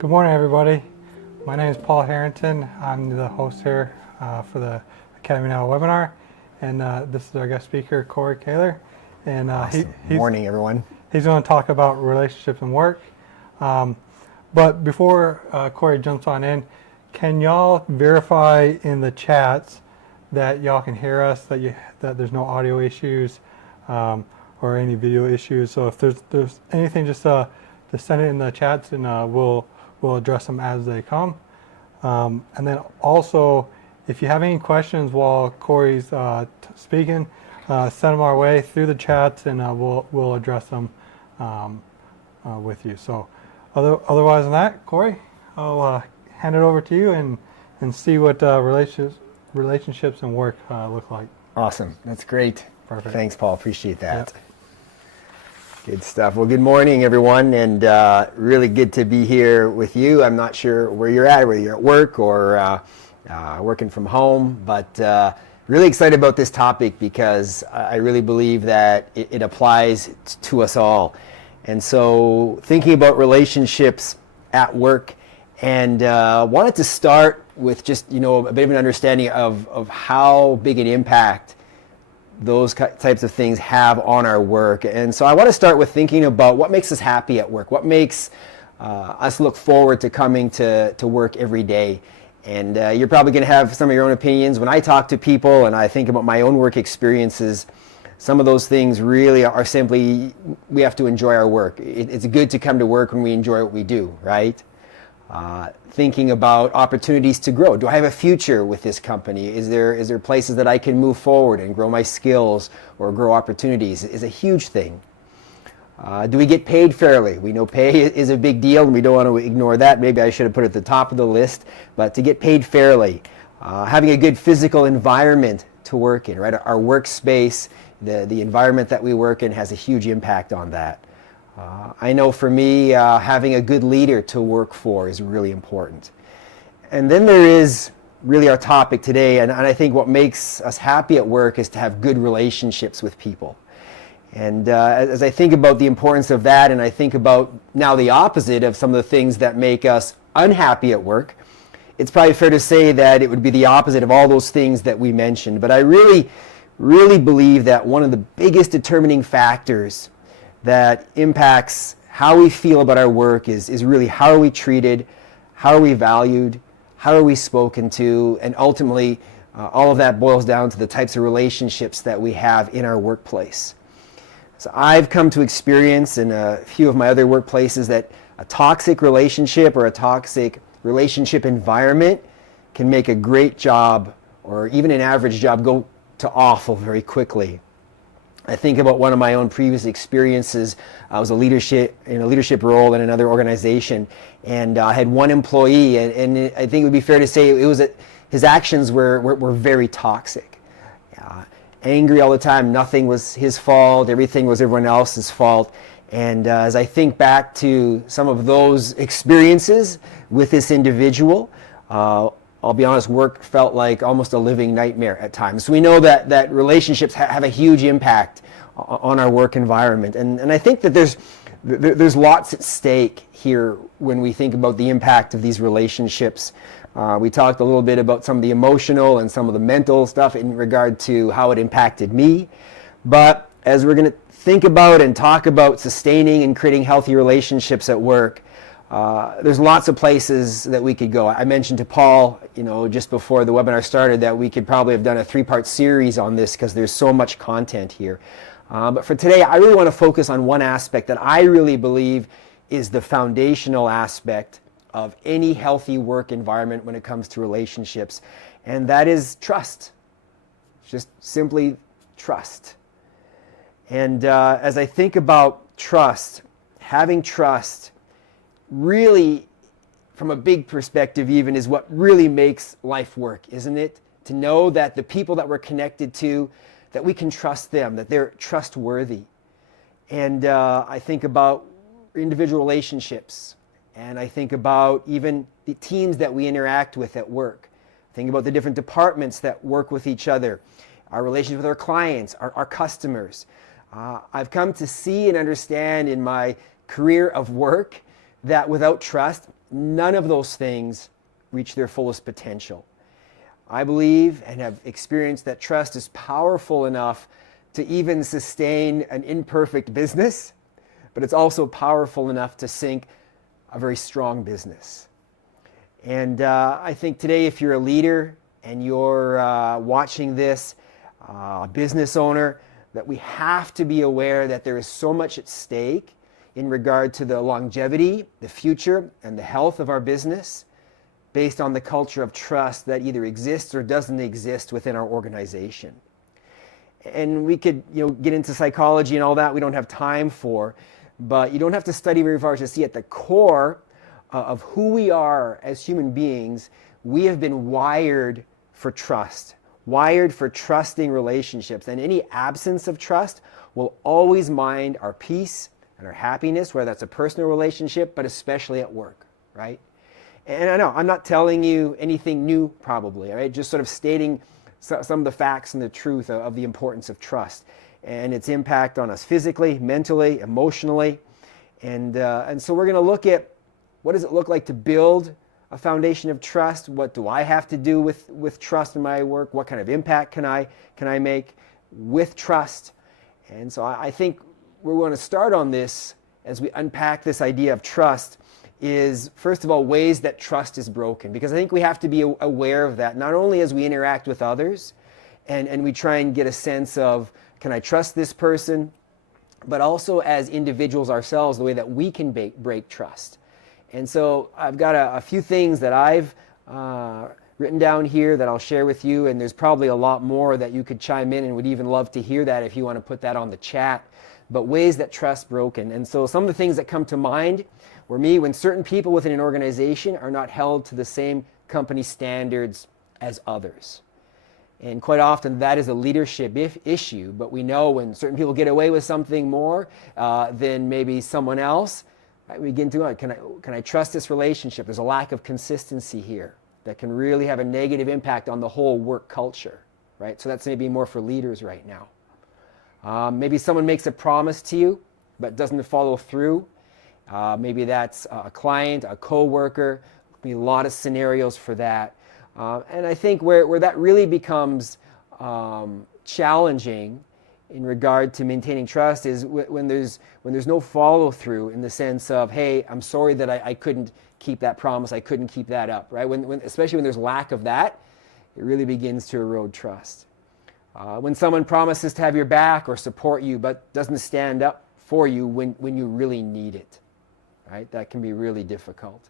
Good morning, everybody. My name is Paul Harrington. I'm the host here for the Academy Now webinar, and this is our guest speaker, Corey Kaler. And Awesome. Morning, everyone. He's going to talk about relationships and work. But before Corey jumps on in, can y'all verify in the chats that y'all can hear us, that there's no audio issues or any video issues? So if there's anything, just send it in the chats, and we'll address them as they come. And then also, if you have any questions while Corey's speaking, send them our way through the chats, and we'll address them with you. So otherwise than that, Corey, I'll hand it over to you and see what relationships and work look like. Awesome. That's great. Perfect. Thanks, Paul. Appreciate that. Yep. Good stuff. Well, good morning, everyone, and really good to be here with you. I'm not sure where you're at, whether you're at work or working from home, but really excited about this topic because I really believe that it applies to us all. And so thinking about relationships at work, and wanted to start with just, a bit of an understanding of how big an impact those types of things have on our work. And so I want to start with thinking about what makes us happy at work, what makes us look forward to coming to work every day. And you're probably going to have some of your own opinions. When I talk to people and I think about my own work experiences, some of those things really are simply, we have to enjoy our work. It's good to come to work when we enjoy what we do, right? Thinking about opportunities to grow. Do I have a future with this company? Is there places that I can move forward and grow my skills or grow opportunities? Is a huge thing. Do we get paid fairly? We know pay is a big deal, and we don't want to ignore that. Maybe I should have put it at the top of the list, but to get paid fairly. Having a good physical environment to work in, right? Our workspace, the environment that we work in has a huge impact on that. I know for me, having a good leader to work for is really important. And then there is really our topic today, and I think what makes us happy at work is to have good relationships with people. And as I think about the importance of that, and I think about now the opposite of some of the things that make us unhappy at work, it's probably fair to say that it would be the opposite of all those things that we mentioned. But I really, really believe that one of the biggest determining factors that impacts how we feel about our work is really how are we treated, how are we valued, how are we spoken to, and ultimately all of that boils down to the types of relationships that we have in our workplace. So I've come to experience in a few of my other workplaces that a toxic relationship or a toxic relationship environment can make a great job or even an average job go to awful very quickly. I think about one of my own previous experiences. I was in a leadership role in another organization, and I had one employee, and I think it would be fair to say his actions were very toxic. Angry all the time, nothing was his fault, everything was everyone else's fault. And as I think back to some of those experiences with this individual, I'll be honest, work felt like almost a living nightmare at times. So we know that relationships have a huge impact on our work environment. And I think that there's lots at stake here when we think about the impact of these relationships. We talked a little bit about some of the emotional and some of the mental stuff in regard to how it impacted me. But as we're going to think about and talk about sustaining and creating healthy relationships at work, there's lots of places that we could go. I mentioned to Paul, just before the webinar started, that we could probably have done a 3-part series on this because there's so much content here. But for today, I really want to focus on one aspect that I really believe is the foundational aspect of any healthy work environment when it comes to relationships, and that is trust. Just simply trust. And as I think about trust, having trust really, from a big perspective even, is what really makes life work, isn't it? To know that the people that we're connected to, that we can trust them, that they're trustworthy. And I think about individual relationships, and I think about even the teams that we interact with at work. Think about the different departments that work with each other, our relations with our clients, our customers. I've come to see and understand in my career of work that without trust, none of those things reach their fullest potential. I believe and have experienced that trust is powerful enough to even sustain an imperfect business, but it's also powerful enough to sink a very strong business. And I think today, if you're a leader and you're watching this, a business owner, that we have to be aware that there is so much at stake in regard to the longevity, the future, and the health of our business based on the culture of trust that either exists or doesn't exist within our organization. And we could get into psychology and all that we don't have time for, but you don't have to study very far to see at the core of who we are as human beings, we have been wired for trust, wired for trusting relationships. And any absence of trust will always mind our peace and our happiness, whether that's a personal relationship, but especially at work, right? And I know I'm not telling you anything new probably, right? Just sort of stating some of the facts and the truth of the importance of trust and its impact on us physically, mentally, emotionally. And so we're going to look at what does it look like to build a foundation of trust? What do I have to do with trust in my work? What kind of impact can I make with trust? And so I think we're going to start on this as we unpack this idea of trust is, first of all, ways that trust is broken. Because I think we have to be aware of that, not only as we interact with others and we try and get a sense of, can I trust this person? But also as individuals ourselves, the way that we can break trust. And so I've got a few things that I've written down here that I'll share with you, and there's probably a lot more that you could chime in and would even love to hear that if you want to put that on the chat. But ways that trust broken. And so some of the things that come to mind were when certain people within an organization are not held to the same company standards as others. And quite often that is a leadership issue, but we know when certain people get away with something more than maybe someone else, right, we begin to, can I trust this relationship? There's a lack of consistency here that can really have a negative impact on the whole work culture, right? So that's maybe more for leaders right now. Maybe someone makes a promise to you but doesn't follow through. Maybe that's a client, a co-worker. There'll be a lot of scenarios for that. And I think where that really becomes challenging in regard to maintaining trust is when there's no follow through in the sense of, hey, I'm sorry that I couldn't keep that promise, I couldn't keep that up, right? Especially when there's lack of that, it really begins to erode trust. When someone promises to have your back or support you but doesn't stand up for you when you really need it, right? That can be really difficult.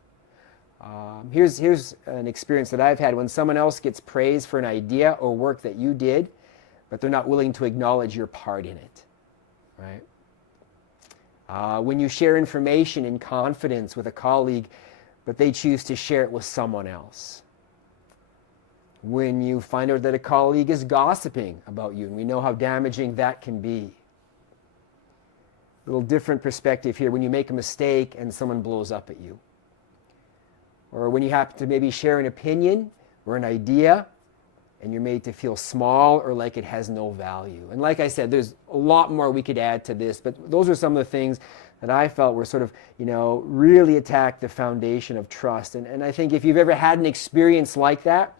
Here's an experience that I've had when someone else gets praise for an idea or work that you did, but they're not willing to acknowledge your part in it, right? When you share information in confidence with a colleague, but they choose to share it with someone else. When you find out that a colleague is gossiping about you, and we know how damaging that can be. A little different perspective here when you make a mistake and someone blows up at you. Or when you happen to maybe share an opinion or an idea and you're made to feel small or like it has no value. And like I said, there's a lot more we could add to this, but those are some of the things that I felt were sort of, really attack the foundation of trust. And I think if you've ever had an experience like that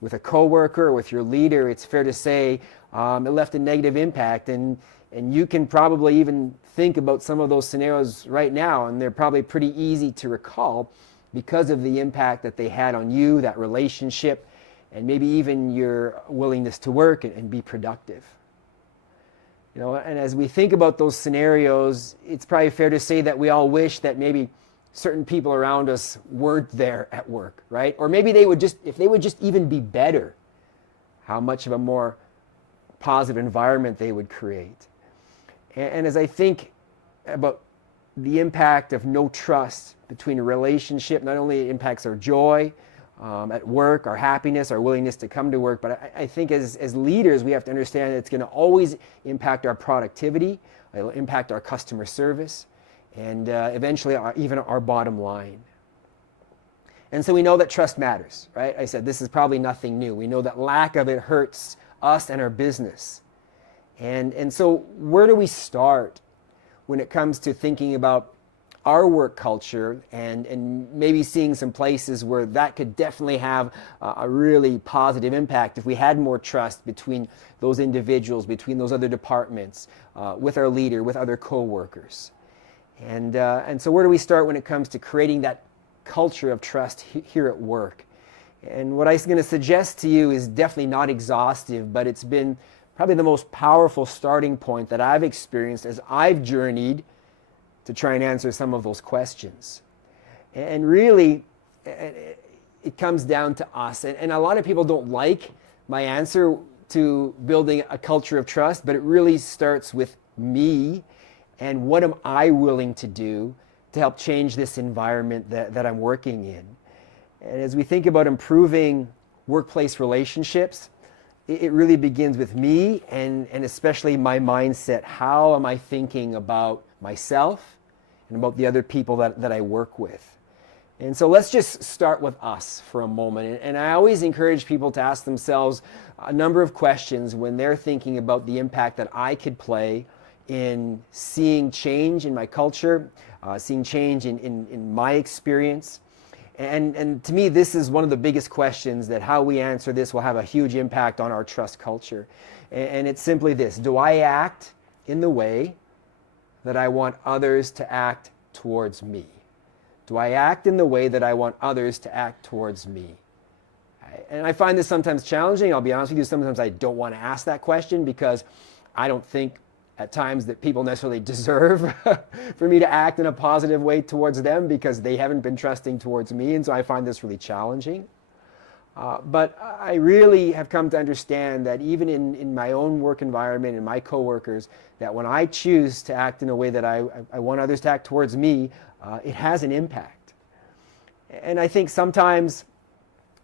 with a coworker or with your leader, it's fair to say it left a negative impact. And you can probably even think about some of those scenarios right now, and they're probably pretty easy to recall because of the impact that they had on you, that relationship, and maybe even your willingness to work and be productive. And as we think about those scenarios, it's probably fair to say that we all wish that maybe certain people around us weren't there at work, right? Or maybe if they would just even be better, how much of a more positive environment they would create. And as I think about the impact of no trust between a relationship, not only it impacts our joy at work, our happiness, our willingness to come to work, but I think as leaders, we have to understand that it's going to always impact our productivity, it'll impact our customer service, and eventually even our bottom line. And so we know that trust matters, right? I said this is probably nothing new. We know that lack of it hurts us and our business. And so where do we start when it comes to thinking about our work culture and maybe seeing some places where that could definitely have a really positive impact if we had more trust between those individuals, between those other departments, with our leader, with other coworkers. And so where do we start when it comes to creating that culture of trust here at work? And what I'm going to suggest to you is definitely not exhaustive, but it's been probably the most powerful starting point that I've experienced as I've journeyed to try and answer some of those questions. And really, it comes down to us. And a lot of people don't like my answer to building a culture of trust, but it really starts with me and what am I willing to do to help change this environment that I'm working in. And as we think about improving workplace relationships, it really begins with me and especially my mindset. How am I thinking about myself and about the other people that I work with? And so let's just start with us for a moment. And I always encourage people to ask themselves a number of questions when they're thinking about the impact that I could play in seeing change in my culture, seeing change in my experience. And to me, this is one of the biggest questions, that how we answer this will have a huge impact on our trust culture. And it's simply this: do I act in the way that I want others to act towards me? Do I act in the way that I want others to act towards me? And I find this sometimes challenging. I'll be honest with you, sometimes I don't want to ask that question because I don't think at times that people necessarily deserve for me to act in a positive way towards them because they haven't been trusting towards me. And so I find this really challenging. But I really have come to understand that even in my own work environment and my coworkers, that when I choose to act in a way that I want others to act towards me, it has an impact. And I think sometimes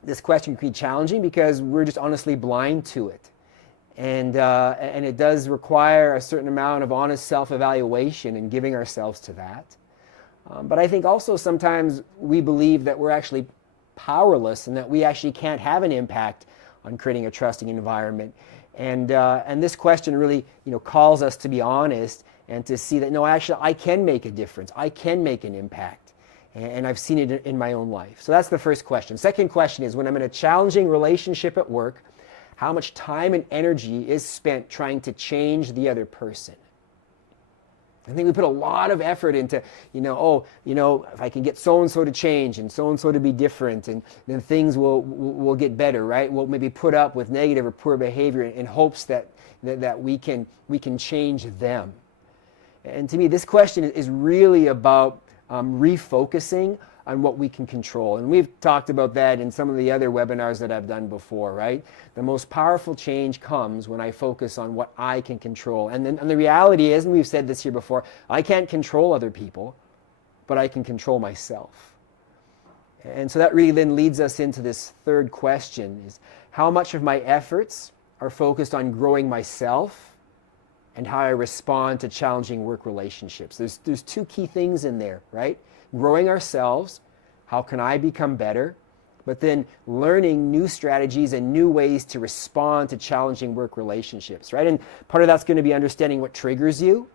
this question can be challenging because we're just honestly blind to it. And it does require a certain amount of honest self-evaluation and giving ourselves to that. But I think also sometimes we believe that we're actually powerless and that we actually can't have an impact on creating a trusting environment. And this question really, calls us to be honest and to see that, no, actually I can make a difference. I can make an impact. And I've seen it in my own life. So that's the first question. Second question is, when I'm in a challenging relationship at work, how much time and energy is spent trying to change the other person? I think we put a lot of effort into, if I can get so-and-so to change and so-and-so to be different, and then things will get better, right? We'll maybe put up with negative or poor behavior in hopes that we can change them. And to me, this question is really about refocusing on what we can control. And we've talked about that in some of the other webinars that I've done before, right? The most powerful change comes when I focus on what I can control. And the reality is, and we've said this here before, I can't control other people, but I can control myself. And so that really then leads us into this third question, is how much of my efforts are focused on growing myself and how I respond to challenging work relationships. There's two key things in there, right? Growing ourselves, how can I become better? But then learning new strategies and new ways to respond to challenging work relationships, right? And part of that's going to be understanding what triggers you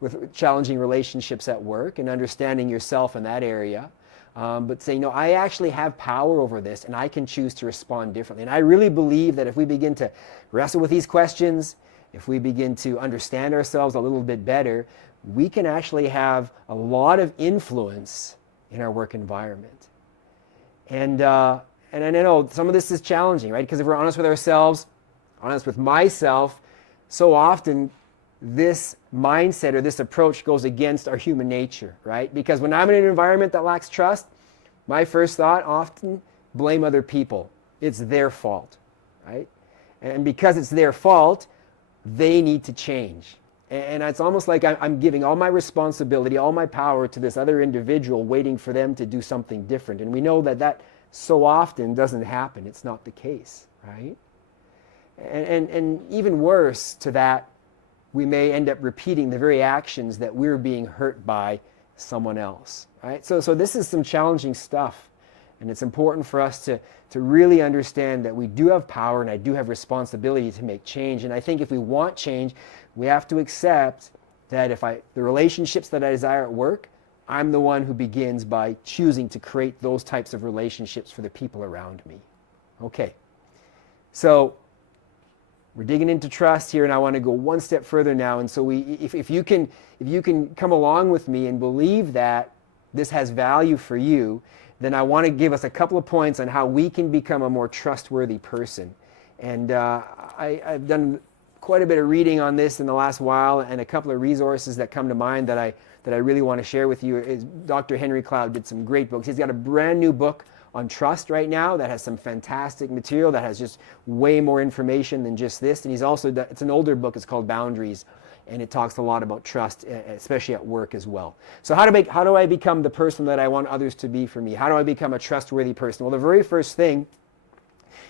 with challenging relationships at work and understanding yourself in that area. But saying, no, I actually have power over this and I can choose to respond differently. And I really believe that if we begin to wrestle with these questions, if we begin to understand ourselves a little bit better, we can actually have a lot of influence in our work environment. And I know some of this is challenging, right? Because if we're honest with ourselves, honest with myself, so often this mindset or this approach goes against our human nature, right? Because when I'm in an environment that lacks trust, my first thought often, blame other people. It's their fault, right? And because it's their fault, they need to change. And it's almost like I'm giving all my responsibility, all my power to this other individual, waiting for them to do something different. And we know that so often doesn't happen. It's not the case, right? And even worse to that, we may end up repeating the very actions that we're being hurt by someone else, right? So this is some challenging stuff. And it's important for us to really understand that we do have power and I do have responsibility to make change. And I think if we want change, we have to accept that the relationships that I desire at work I'm the one who begins by choosing to create those types of relationships for the people around me. Okay, so we're digging into trust here, and I want to go one step further now. And so if you can come along with me and believe that this has value for you, then I want to give us a couple of points on how we can become a more trustworthy person. And I've done quite a bit of reading on this in the last while, and a couple of resources that come to mind that I really want to share with you is Dr. Henry Cloud did some great books. He's got a brand new book on trust right now that has some fantastic material, that has just way more information than just this. And he's also, it's an older book, it's called Boundaries, and it talks a lot about trust, especially at work as well. So how do I become the person that I want others to be for me? How do I become a trustworthy person? Well, the very first thing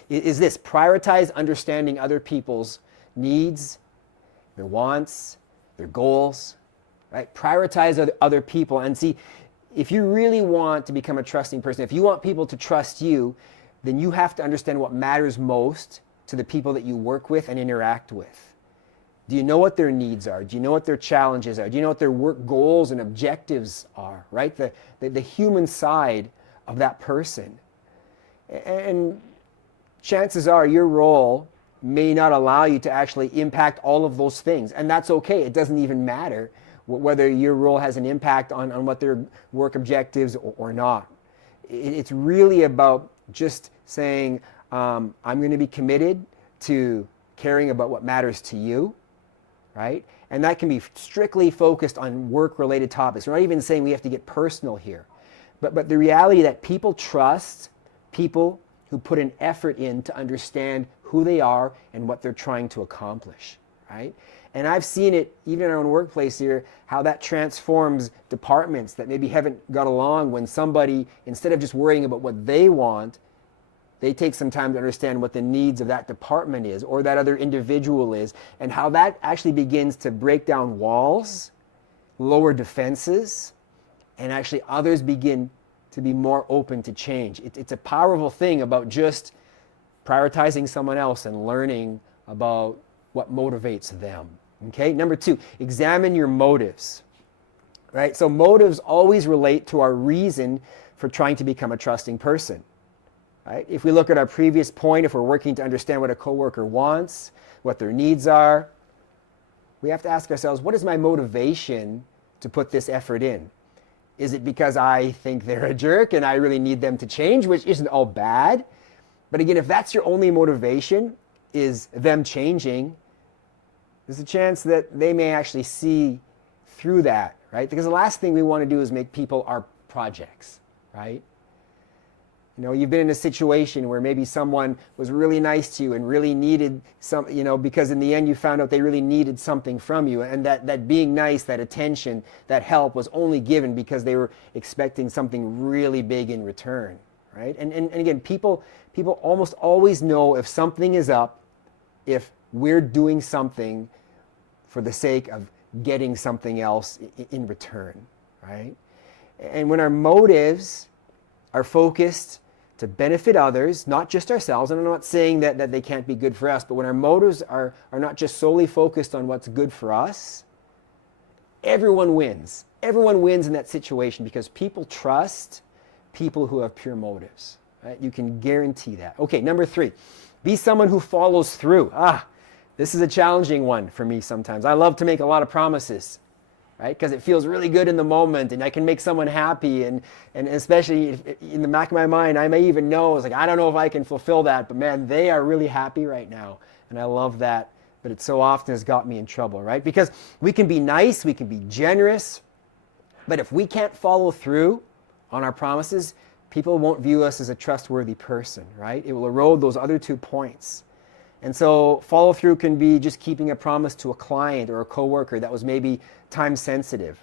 is this: prioritize understanding other people's needs, their wants, their goals, right? Prioritize other people. And see, if you really want to become a trusting person, if you want people to trust you, then you have to understand what matters most to the people that you work with and interact with. Do you know what their needs are? Do you know what their challenges are? Do you know what their work goals and objectives are, right? The human side of that person. And chances are your role may not allow you to actually impact all of those things. And that's okay. It doesn't even matter whether your role has an impact on what their work objectives or not. It's really about just saying, I'm going to be committed to caring about what matters to you, right? And that can be strictly focused on work-related topics. We're not even saying we have to get personal here. But the reality that people trust people who put an effort in to understand who they are and what they're trying to accomplish, right? And I've seen it even in our own workplace here, how that transforms departments that maybe haven't got along when somebody, instead of just worrying about what they want, they take some time to understand what the needs of that department is or that other individual is, and how that actually begins to break down walls, lower defenses, and actually others begin to be more open to change. It's a powerful thing about just prioritizing someone else and learning about what motivates them. Okay, number 2, examine your motives. Right? So motives always relate to our reason for trying to become a trusting person. Right? If we look at our previous point, if we're working to understand what a coworker wants, what their needs are, we have to ask ourselves, what is my motivation to put this effort in? Is it because I think they're a jerk and I really need them to change, which isn't all bad? But again, if that's your only motivation, is them changing, there's a chance that they may actually see through that, right? Because the last thing we want to do is make people our projects, right? You know, you've been in a situation where maybe someone was really nice to you and really needed some, you know, because in the end you found out they really needed something from you, and that being nice, that attention, that help was only given because they were expecting something really big in return, right? And again, people almost always know if something is up, if we're doing something for the sake of getting something else in return, right? And when our motives are focused to benefit others, not just ourselves, and I'm not saying that they can't be good for us, but when our motives are not just solely focused on what's good for us, everyone wins. Everyone wins in that situation because people trust people who have pure motives. Right? You can guarantee that. Okay, number 3, be someone who follows through. This is a challenging one for me sometimes. I love to make a lot of promises, right? Because it feels really good in the moment and I can make someone happy. And especially in the back of my mind, I may even know, it's like, I don't know if I can fulfill that, but man, they are really happy right now. And I love that. But it so often has got me in trouble, right? Because we can be nice, we can be generous, but if we can't follow through on our promises, people won't view us as a trustworthy person, right? It will erode those other 2 points. And so follow through can be just keeping a promise to a client or a coworker that was maybe time sensitive.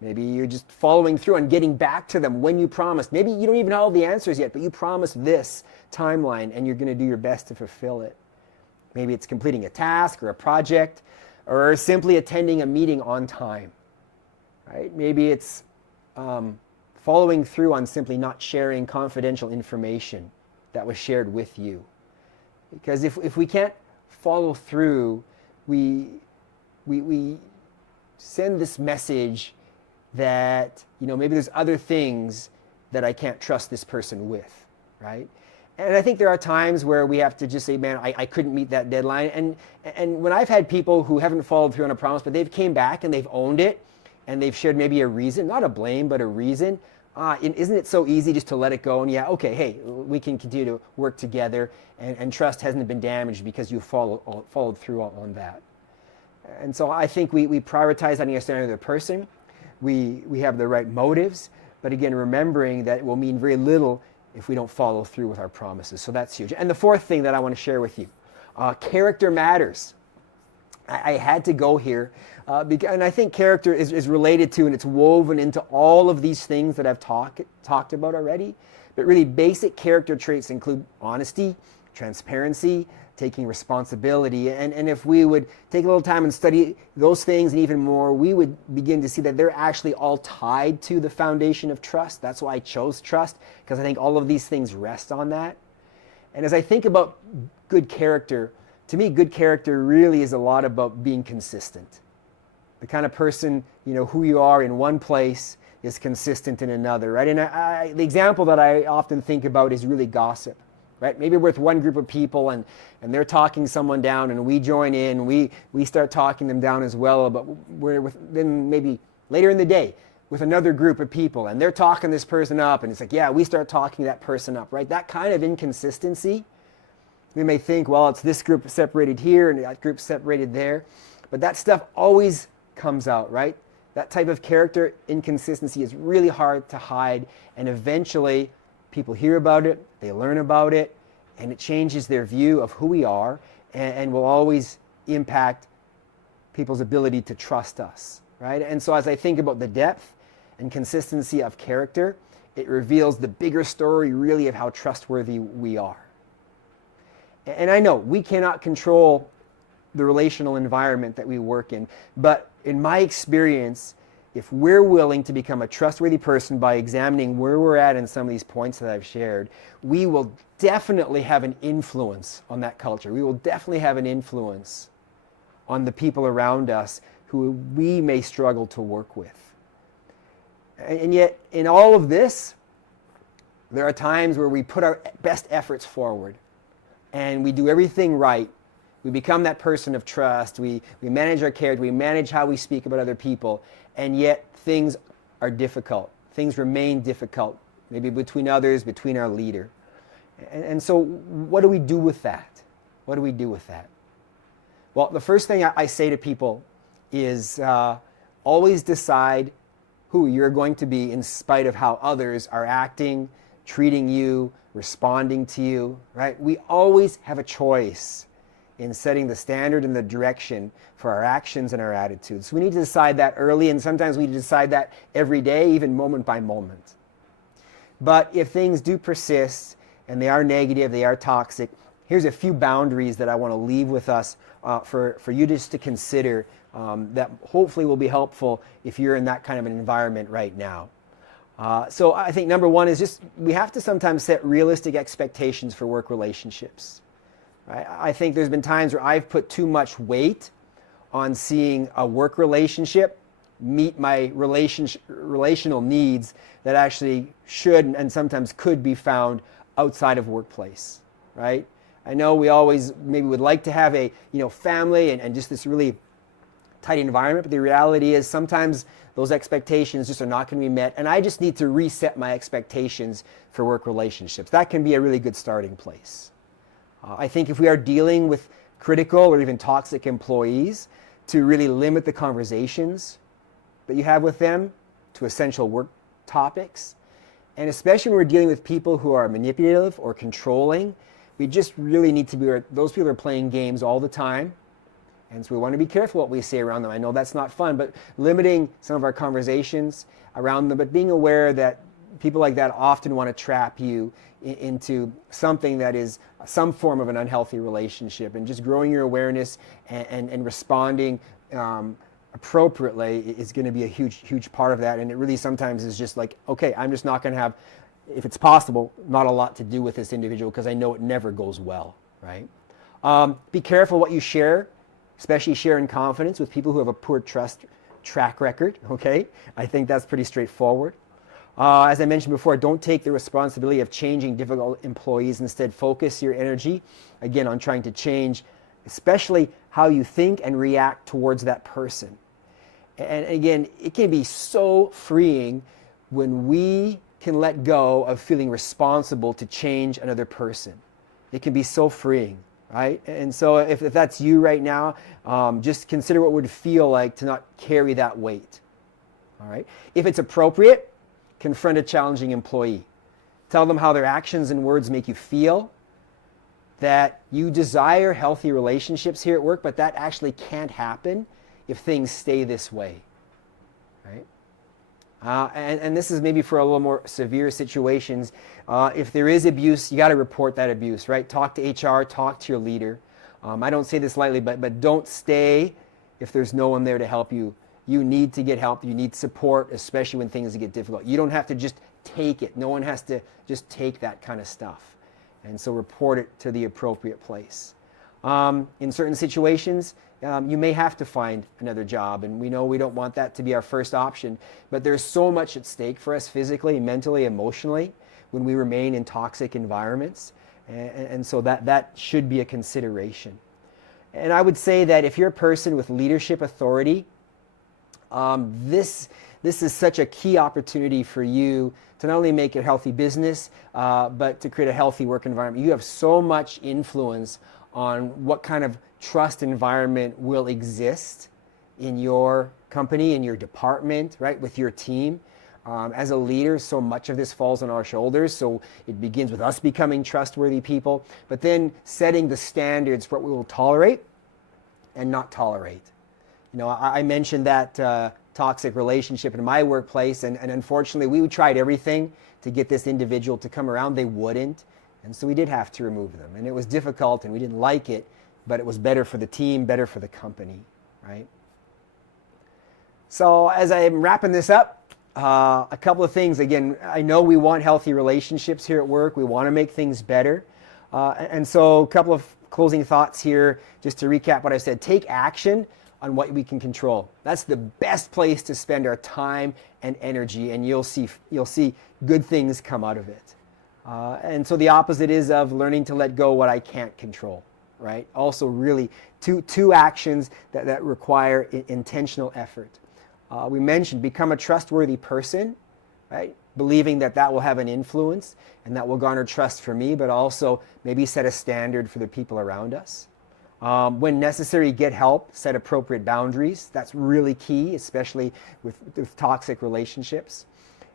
Maybe you're just following through and getting back to them when you promised. Maybe you don't even know all the answers yet, but you promised this timeline and you're going to do your best to fulfill it. Maybe it's completing a task or a project or simply attending a meeting on time. Right? Maybe it's following through on simply not sharing confidential information that was shared with you. Because if we can't follow through, we send this message that, maybe there's other things that I can't trust this person with, right? And I think there are times where we have to just say, man, I couldn't meet that deadline. And when I've had people who haven't followed through on a promise, but they've came back and they've owned it, and they've shared maybe a reason, not a blame, but a reason, isn't it so easy just to let it go and okay, hey, we can continue to work together, and trust hasn't been damaged because you followed through on that. And so I think we prioritize understanding of the person. We have the right motives, but again, remembering that it will mean very little if we don't follow through with our promises. So that's huge. And the fourth thing that I want to share with you, character matters. I had to go here, and I think character is related to, and it's woven into all of these things that I've talked about already. But really, basic character traits include honesty, transparency, taking responsibility. And if we would take a little time and study those things and even more, we would begin to see that they're actually all tied to the foundation of trust. That's why I chose trust, because I think all of these things rest on that. And as I think about good character, to me, good character really is a lot about being consistent. The kind of person, who you are in one place is consistent in another, right? And the example that I often think about is really gossip, right? Maybe we're with one group of people and they're talking someone down, and we join in, we start talking them down as well, but then maybe later in the day with another group of people, and they're talking this person up, and it's like, yeah, we start talking that person up, right? That kind of inconsistency. We may think, well, it's this group separated here and that group separated there, but that stuff always comes out, right? That type of character inconsistency is really hard to hide, and eventually people hear about it, they learn about it, and it changes their view of who we are, and will always impact people's ability to trust us, right? And so as I think about the depth and consistency of character, it reveals the bigger story really of how trustworthy we are. And I know we cannot control the relational environment that we work in, but in my experience, if we're willing to become a trustworthy person by examining where we're at in some of these points that I've shared, we will definitely have an influence on that culture. We will definitely have an influence on the people around us who we may struggle to work with. And yet, in all of this, there are times where we put our best efforts forward and we do everything right. We become that person of trust. We manage our character. We manage how we speak about other people. And yet things are difficult. Things remain difficult, maybe between others, between our leader. And so what do we do with that? What do we do with that? Well, the first thing I say to people is always decide who you're going to be in spite of how others are acting, treating you, responding to you, right? We always have a choice in setting the standard and the direction for our actions and our attitudes. We need to decide that early, and sometimes we decide that every day, even moment by moment. But if things do persist and they are negative, they are toxic, here's a few boundaries that I want to leave with us for you just to consider that hopefully will be helpful if you're in that kind of an environment right now. So I think number one is just we have to sometimes set realistic expectations for work relationships. Right? I think there's been times where I've put too much weight on seeing a work relationship meet my relational needs that actually should and sometimes could be found outside of workplace, right? I know we always maybe would like to have a family and just this really tight environment, but the reality is sometimes those expectations just are not going to be met, and I just need to reset my expectations for work relationships. That can be a really good starting place. I think if we are dealing with critical or even toxic employees, to really limit the conversations that you have with them to essential work topics. And especially when we're dealing with people who are manipulative or controlling, we just really need to be aware those people are playing games all the time. And so we want to be careful what we say around them. I know that's not fun, but limiting some of our conversations around them, but being aware that people like that often want to trap you into something that is some form of an unhealthy relationship, and just growing your awareness and responding appropriately is going to be a huge part of that. And it really sometimes is just like, okay, I'm just not going to have, if it's possible, not a lot to do with this individual because I know it never goes well, right? Be careful what you share, especially share in confidence with people who have a poor trust track record, okay? I think that's pretty straightforward. As I mentioned before, don't take the responsibility of changing difficult employees. Instead, focus your energy, again, on trying to change, especially how you think and react towards that person. And again, it can be so freeing when we can let go of feeling responsible to change another person. It can be so freeing, right? And so if that's you right now, just consider what it would feel like to not carry that weight, all right? If it's appropriate, confront a challenging employee. Tell them how their actions and words make you feel, that you desire healthy relationships here at work, but that actually can't happen if things stay this way, right? And this is maybe for a little more severe situations. If there is abuse, you got to report that abuse, right? Talk to HR, talk to your leader. I don't say this lightly, but don't stay if there's no one there to help you. You need to get help. You need support, especially when things get difficult. You don't have to just take it. No one has to just take that kind of stuff. And so report it to the appropriate place. In certain situations, you may have to find another job, and we know we don't want that to be our first option, but there's so much at stake for us physically, mentally, emotionally when we remain in toxic environments, and so that should be a consideration. And I would say that if you're a person with leadership authority, this is such a key opportunity for you to not only make a healthy business, but to create a healthy work environment. You have so much influence on what kind of trust environment will exist in your company, in your department, right, with your team. As a leader, so much of this falls on our shoulders, so it begins with us becoming trustworthy people, but then setting the standards for what we will tolerate and not tolerate. You know, I mentioned that toxic relationship in my workplace, and unfortunately, we tried everything to get this individual to come around. They wouldn't, and so we did have to remove them. And it was difficult, and we didn't like it, but it was better for the team, better for the company, right? So as I'm wrapping this up, a couple of things. Again, I know we want healthy relationships here at work. We want to make things better. And so a couple of closing thoughts here, just to recap what I said. Take action on what we can control. That's the best place to spend our time and energy, and you'll see good things come out of it. And so the opposite is of learning to let go what I can't control, right? Also really two actions that require intentional effort. We mentioned become a trustworthy person, right? Believing that will have an influence and that will garner trust for me, but also maybe set a standard for the people around us. When necessary, get help, set appropriate boundaries. That's really key, especially with toxic relationships.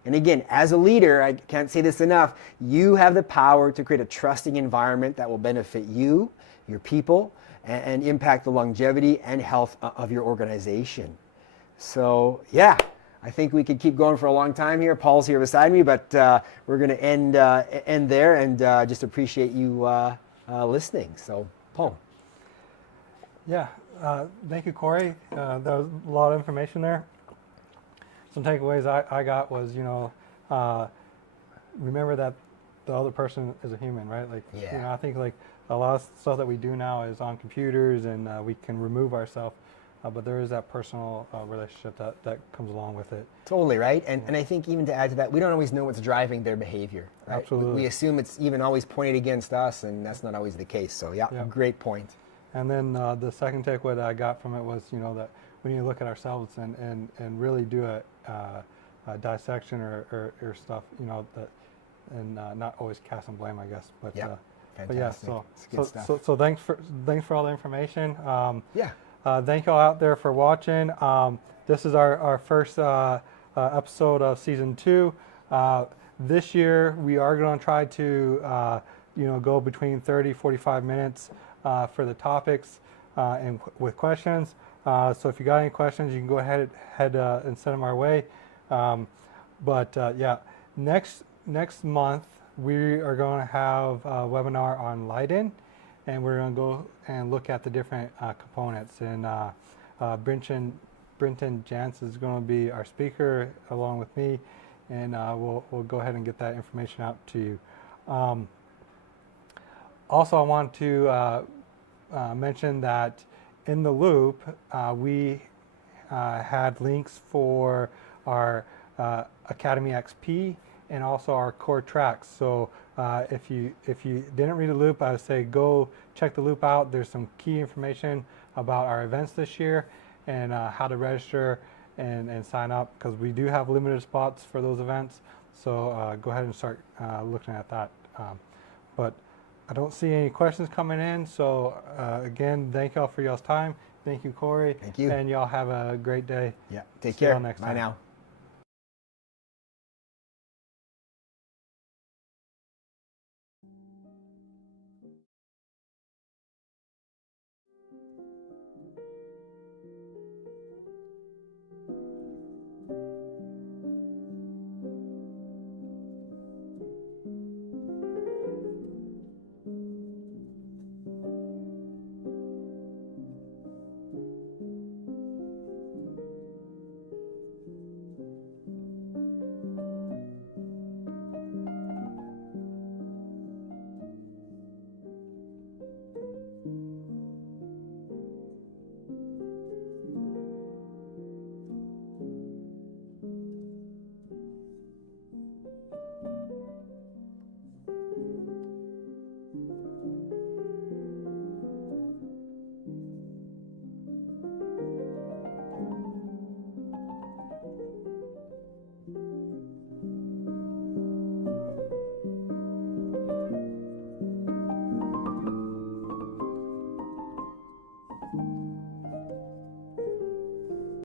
And again, as a leader, I can't say this enough, you have the power to create a trusting environment that will benefit you, your people, and impact the longevity and health of your organization. So yeah, I think we could keep going for a long time here. Paul's here beside me, but we're going to end there, and just appreciate you listening. So, Paul. Yeah, thank you, Corey. That was a lot of information there. Some takeaways I got was, remember that the other person is a human, right? Like, Yeah. I think like a lot of stuff that we do now is on computers, and we can remove ourselves. But there is that personal relationship that comes along with it. Totally, right? And I think even to add to that, we don't always know what's driving their behavior, right? Absolutely. We assume it's even always pointed against us, and that's not always the case. So yeah. Great point. And then the second takeaway that I got from it was, that we need to look at ourselves and really do a dissection or stuff, and not always cast some blame, I guess. But yeah, but yeah, stuff. So thanks for all the information. Yeah. Thank y'all out there for watching. This is our first episode of season 2. This year we are going to try to go between 30-45 minutes for the topics and with questions. So if you got any questions, you can go ahead and send them our way. Yeah, next month we are going to have a webinar on Leiden, and we're going to go and look at the different components. And Brenton Jantz is going to be our speaker along with me, and we'll go ahead and get that information out to you. Also, I want to mention that in the Loop, we had links for our Academy XP and also our core tracks. So if you didn't read the loop, I would say go check the loop out. There's some key information about our events this year and how to register and sign up, because we do have limited spots for those events. So go ahead and start looking at that. But I don't see any questions coming in. So again, thank y'all for y'all's time. Thank you, Corey. Thank you. And y'all have a great day. Yeah. Take See y'all care. next Bye time. now.